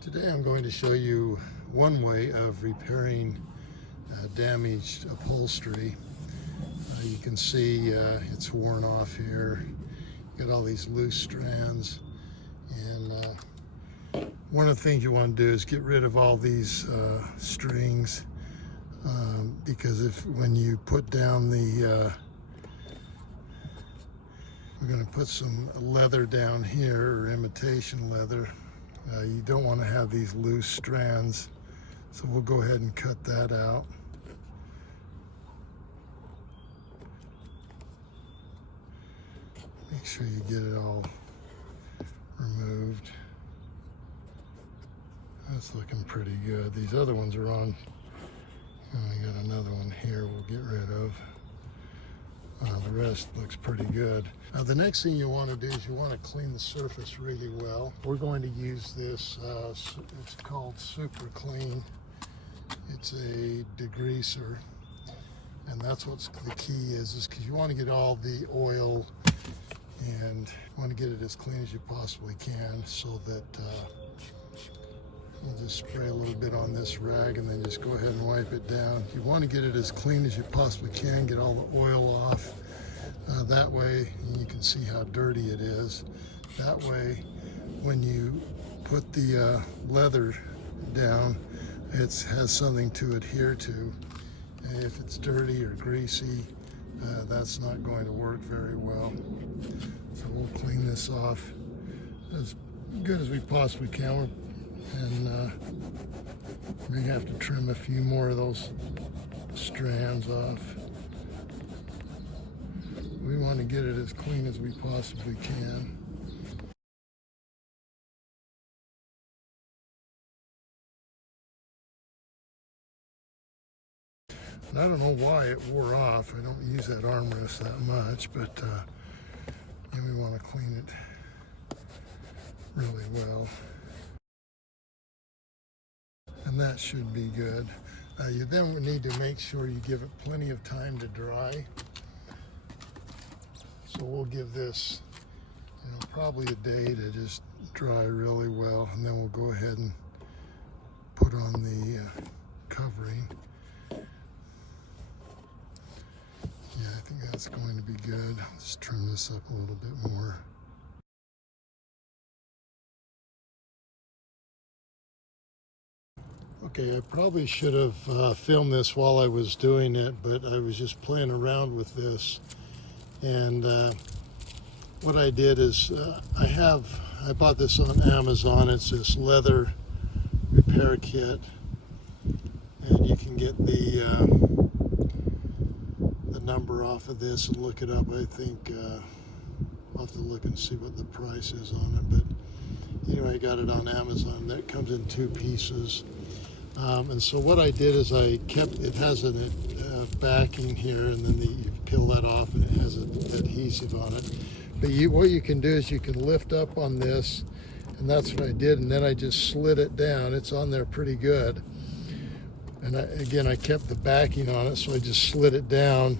Today I'm going to show you one way of repairing damaged upholstery. You can see it's worn off here. Got all these loose strands, and one of the things you want to do is get rid of all these strings, because when you put down the we're going to put some leather down here, or imitation leather. You don't want to have these loose strands, so we'll go ahead and cut that out. Make sure you get it all removed. That's looking pretty good. These other ones are on. We got another one here we'll get rid of. The rest looks pretty good. The next thing you want to do is you want to clean the surface really well. We're going to use this, it's called Super Clean. It's a degreaser, and that's what's the key is because you want to get all the oil and you want to get it as clean as you possibly can, so that you'll just spray a little bit on this rag and then just go ahead and wipe it down. You want to get it as clean as you possibly can, get all the oil off. That way you can see how dirty it is. That way when you put the leather down, it has something to adhere to. If it's dirty or greasy, that's not going to work very well. So we'll clean this off as good as we possibly can. And we have to trim a few more of those strands off. We want to get it as clean as we possibly can. And I don't know why it wore off. I don't use that armrest that much, but we want to clean it really well. And that should be good. You then need to make sure you give it plenty of time to dry. So we'll give this, probably a day to just dry really well, and then we'll go ahead and put on the covering. Yeah, I think that's going to be good. I'll just trim this up a little bit more. Okay, I probably should have filmed this while I was doing it, but I was just playing around with this. And what I did is I bought this on Amazon. It's this leather repair kit, and you can get the number off of this and look it up. I think I'll have to look and see what the price is on it, but anyway, I got it on Amazon. That comes in 2 pieces. And so what I did is it has a backing here, and then you peel that off and it has an adhesive on it. But what you can do is you can lift up on this, and that's what I did, and then I just slid it down. It's on there pretty good. And I kept the backing on it, so I just slid it down.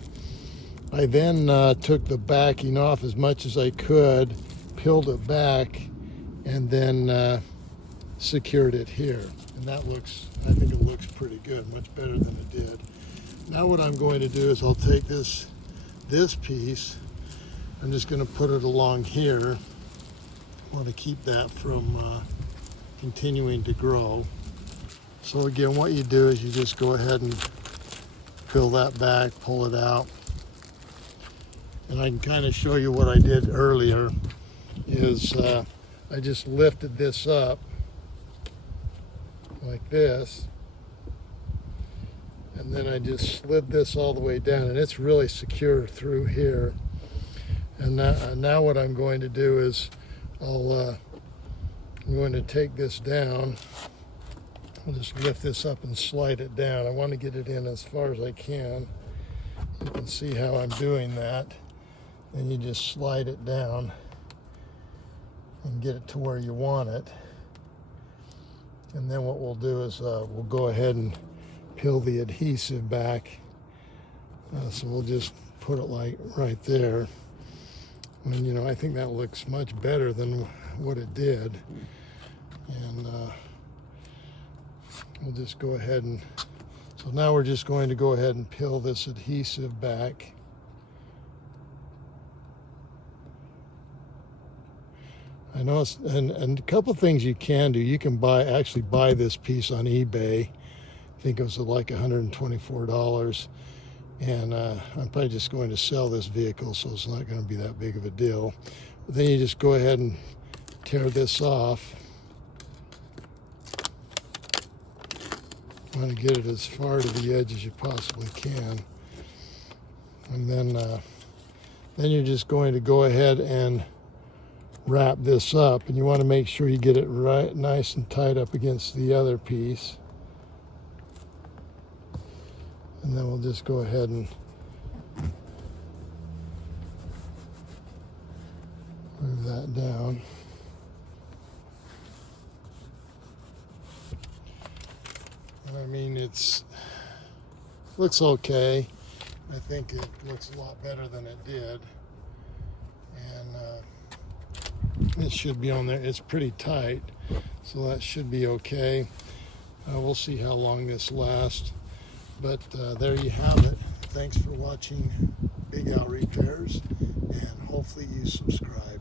I then took the backing off as much as I could, peeled it back, and then secured it here. And I think it looks pretty good, much better than it did. Now what I'm going to do is I'll take this piece, I'm just going to put it along here. I want to keep that from continuing to grow. So again, what you do is you just go ahead and peel that back, pull it out. And I can kind of show you what I did earlier is I just lifted this up like this, and then I just slid this all the way down, and it's really secure through here. And now what I'm going to do is I'm going to take this down. I'll just lift this up and slide it down. I want to get it in as far as I can. You can see how I'm doing that. Then you just slide it down and get it to where you want it. And then what we'll do is we'll go ahead and peel the adhesive back. So we'll just put it like right there. And I think that looks much better than what it did. And we'll just go ahead and, so now we're just going to go ahead and peel this adhesive back. I know it's, and a couple things you can do. You can actually buy this piece on eBay. I think it was like $124. And I'm probably just going to sell this vehicle, so it's not going to be that big of a deal. But then you just go ahead and tear this off. You want to get it as far to the edge as you possibly can. And then you're just going to go ahead and wrap this up. And you want to make sure you get it right, nice and tight up against the other piece. And then we'll just go ahead and move that down. And I mean, looks okay. I think it looks a lot better than it did. And it should be on there. It's pretty tight, so that should be okay. We'll see how long this lasts. But there you have it. Thanks for watching Big Al Repairs, and hopefully you subscribe.